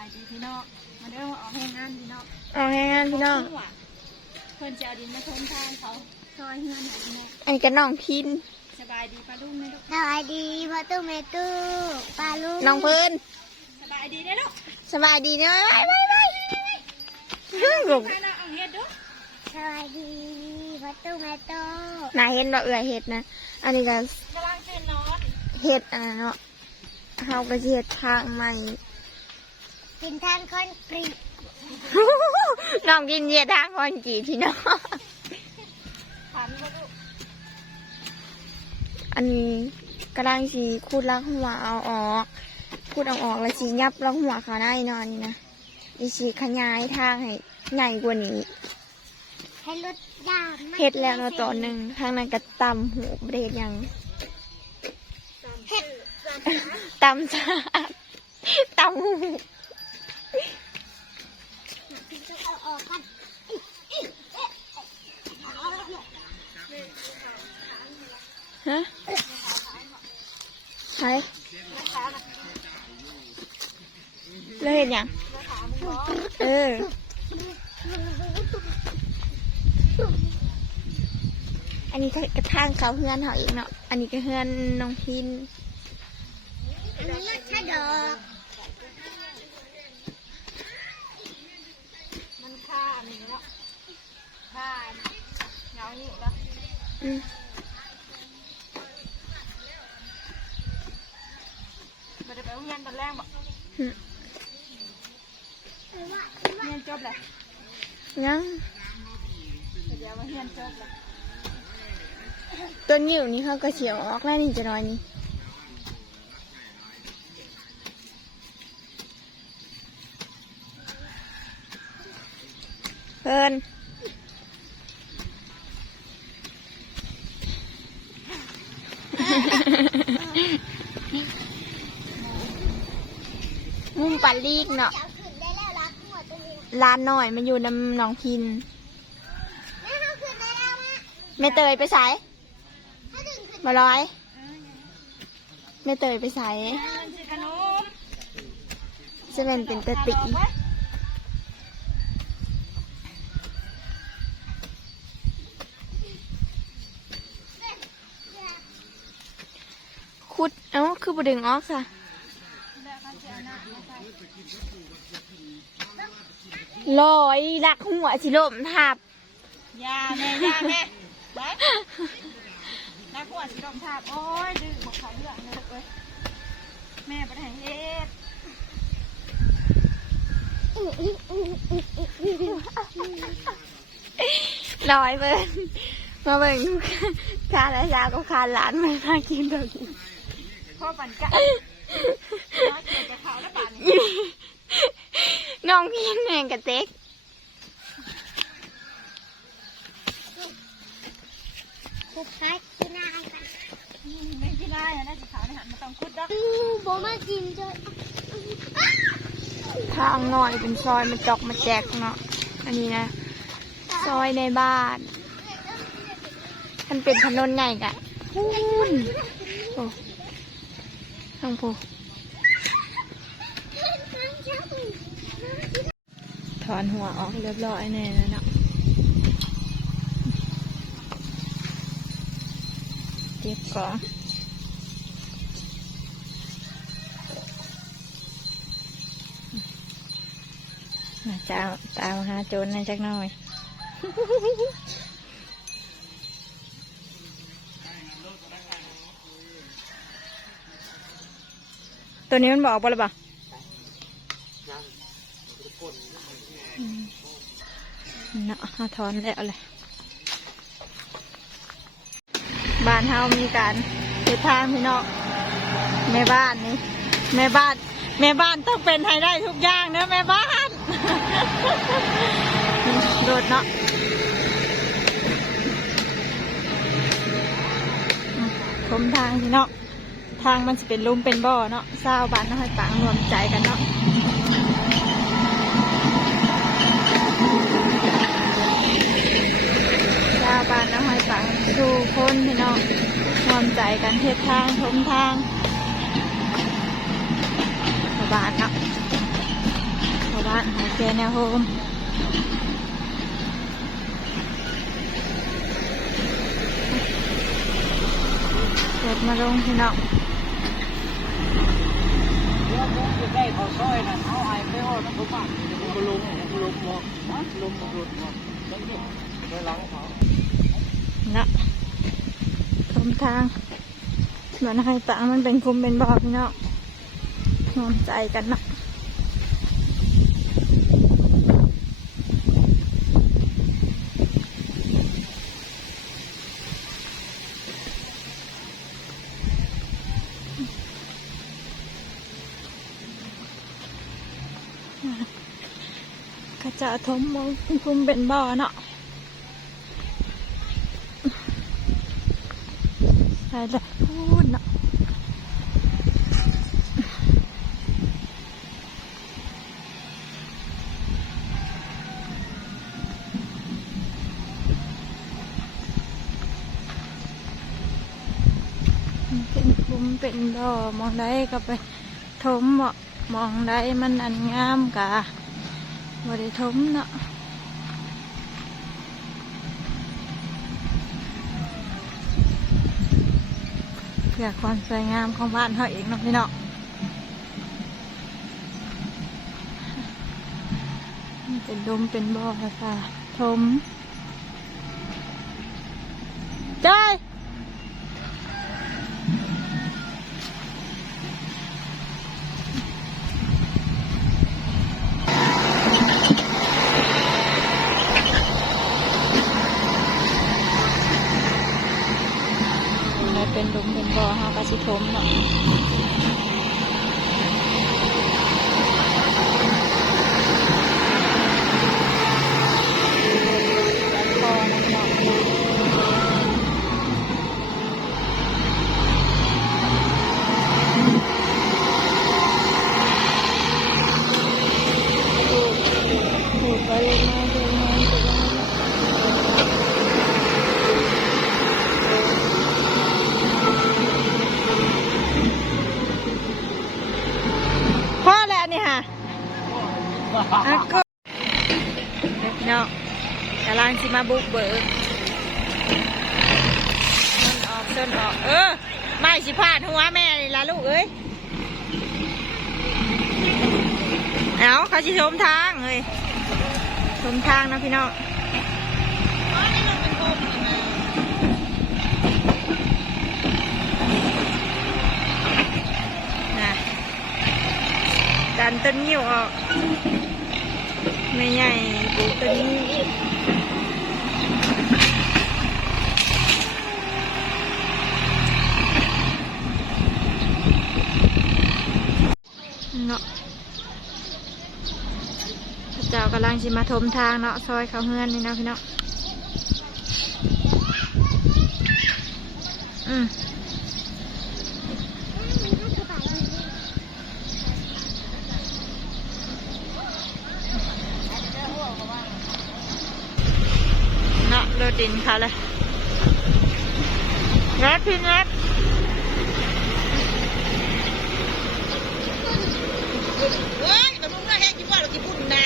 ายดีพี่น้องมาเด้อออกแห้งงานพี่น้องเอาให้งานพี่น้อง เพิ่นจะเอาดินมาทมทางเขาซอยเฮือนให้พี่น้องอันนี้ก็น้องพิน สบายดีปลาลุงไหมลูกสวัสดีพ่อตู้แม่ตู้ปลาลูกน้องเพิ่นสบายดีได้อลูกสบายดีเนาะไปไปไปเฮ้ยลูกให้เราเอาเฮ็ดดูสวัสดีพ่อตู้แม่ตู้น่าเห็นดอกเอือเห็ดนะ อันนี้ก็กำลังตื่นนอนเห็ดอันนั้นเนาะเฮาก็สิเฮ็ดทางใหม่ กินทานคอนกรีตน้องกินเย็ดทางก่อนกี่พี่น้องผ่านมาลูกอันนี้กำลังสีคูดลักหัวเอาออกคูดเอาออกแล้วสียับลักหัวเขาได้เนอนนี่นะอีสีขยายทางให้ใหญ่กว่านี้ให้รถยามเฮ็ดแล้วเนาะตอนหนึ่งทางนั้นก็ตำหูเบรดยังเฮ็ดตำซาดตำหู ออกกันฮะใช่แล้วเห็นยังเอออันนี้กระทั่งเขาเฮือนเขาเองเนาะ อันนี้ก็เฮือนน้องพิน อันนี้รถชะดอก มันค่าอันนี้เนาะค่าเหงาอยู่แล้ว อืม บ่ได้ไปโรงเรียนตอนแรกบ่อืมเรียนจบเลยยังเดี๋ยวมาเรียนจบเลยต้นอยู่นี่เขาก็เฉียวออกแล้วนี่จะน้อยนี่เพิ่น มุมปัน ลีกเนาะจะเอาขึ้นได้แล้วรักหัวตัวนี้ร้านหน่อยมันอยู่น้ำหนองพินแม่เขาขึ้นได้แล้วแม่แม่เตยไปใส่ถ้าดึงขึ้นมาร้อยแม่เตยไปใส่เรียนสิขนมจะเป็นเป็นตะติคุด เอ้า คือบดึงออกค่ะ ลอยลักหัวสิลมทับยาแม่ยาแม่ไปนักขวดสีดมทาบโอ้ยดื้อบอกเขาเรื่องเลยลูกเอ้ยแม่ไปไหนเฮ็ดลอยเบิ่งมาเบิ่งคาและชาก็คาหลานมามากินตัวกินพ่อปั่นกะน้ อยเกิดจะเขาแล้วป่านนี้อีน้องพี่แมงกระเต็กคุกคักกินอะไรกันอืมไม่กินได้อะน่าจะขาวในหันมาต้องคุดดอกอู้โบมากินจ้ะทางหน่อยเป็นซอยมาจอกมาแจกเนาะ อันนี้นะ ซอยในบ้าน มันเป็นถนนใหญ่กะพูนโอ้ทางพู อนหัวออกเรียบร้อยแน่แล้วเนาะเจ็บก่อนมาเจ้าตามหาโจรในอยจักหน่อยตัวนี้มันบอกบ่หรือเปล่า เนาะถอนแล้วเลยบ้านเฮามีการเฮ็ดทางพี่น้องแม่บ้านนี่แม่บ้าน แม่บ้านต้องเป็นให้ได้ทุกอย่างเนอะแม่บ้านโดดเนาะอืมทางพี่น้องทางมันจะเป็นลุ่มเป็นบ่อเนาะเศร้าบ้านน้อยปางรวมใจกันเนาะเศร้าวบ้านน้อยปาง สู่คนพี่น้องรวมใจกันเฮ็ดทางทมทางชาวบ้านเนาะานโอเคแนวโฮมเกิดมาลงพี่น้องเดี๋ยวผมจะได้ขาซอยนั่นเอาไอ้ไปเอาน้ำผมมามันลงมันก็ลงหมดมันลงมันหลุดหมดนั่นหลังเขานะ มทางเหมือนให้ตังมันเป็นคุมเป็นบ่อพี่น้องนอนใจกันเนาะก็จะทมบ่เป็นคุมเป็นบ่อเนาะ ใช่เลยพูดเนาะเป็นคุมเป็นดอมองได้ก็ไปทมเหมาะมองได้มันอันงามกะบ่ได้ทมเนาะ พื่อความสวยงามของบ้านเขาเองเนาะพี่เนาะเป็นดมเป็นบ่อค่ะทม บ่อเขาก็สิทมเนาะ พอนะเนาะถูกไปเลยมาเดินมาพ่อแล้วนี่ค่ะ อะก็เนาะกำลังสิมาบุกเบิกต้นออกต้นออก เออ ไม่สิพลาดหัวแม่นี่ละลูกเอ้ย เอาเขาสิชมทางเอ้ยชมทางนะพี่น้องนะดันต้นนิ้วออก ไม่ใหญ่ปูต้นนิ้เนาะพระเจ้ากำลังสิมาทมทางเนาะซอยเขาเฮือนนี่เนาะพี่เนาะอืมเนาะโร ดินเขาเลยงัดพี่งัดเฮ้ยแต่มึงว่าแห้งจิว่าเราจิบุญนะ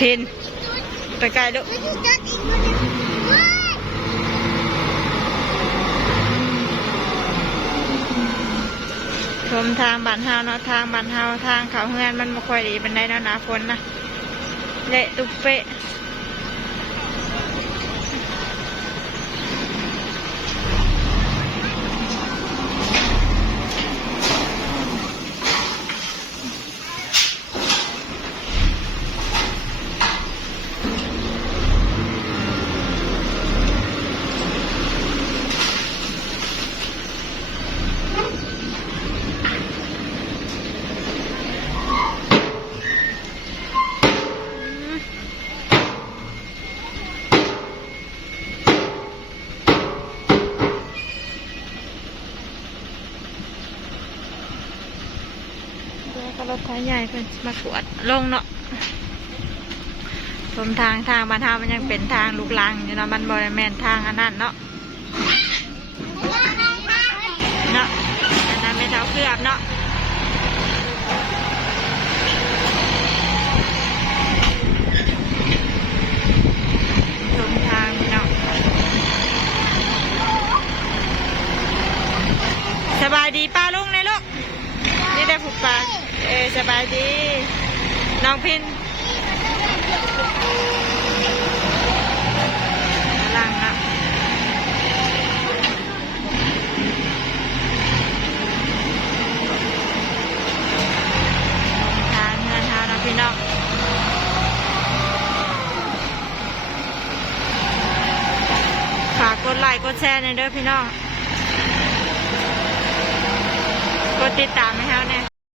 พินไปไกลลูกไม่ดูจัดอีกคนนึงว้าย ชมทางบ้านเฮาเนาะทางบ้านเฮาทางเขาเฮือนมันไม่ค่อยดีเป็นไดเนาะหนาฝนนะเละตุกเปะ ก็รถไถใหญ่เพิ่นมากวดลงเนาะสมทางทางบ้านทามันยังเป็นทางลูกลังอยู่เนาะมันบริแมนทางอันนั้นเนาะเนาะอันนั้นไม่เท่าเคลือบเนาะตรงทางเนาะสบายดีป้าลุงเลยลูก นี่ได้ผูกปลาเออส บายดี น้องพินลังนะทานเงินทานนะพี่น้องฝากกดไลค์กดแชร์ในเด้อพี่น้อง กดติดตามให้เขาเนี่ย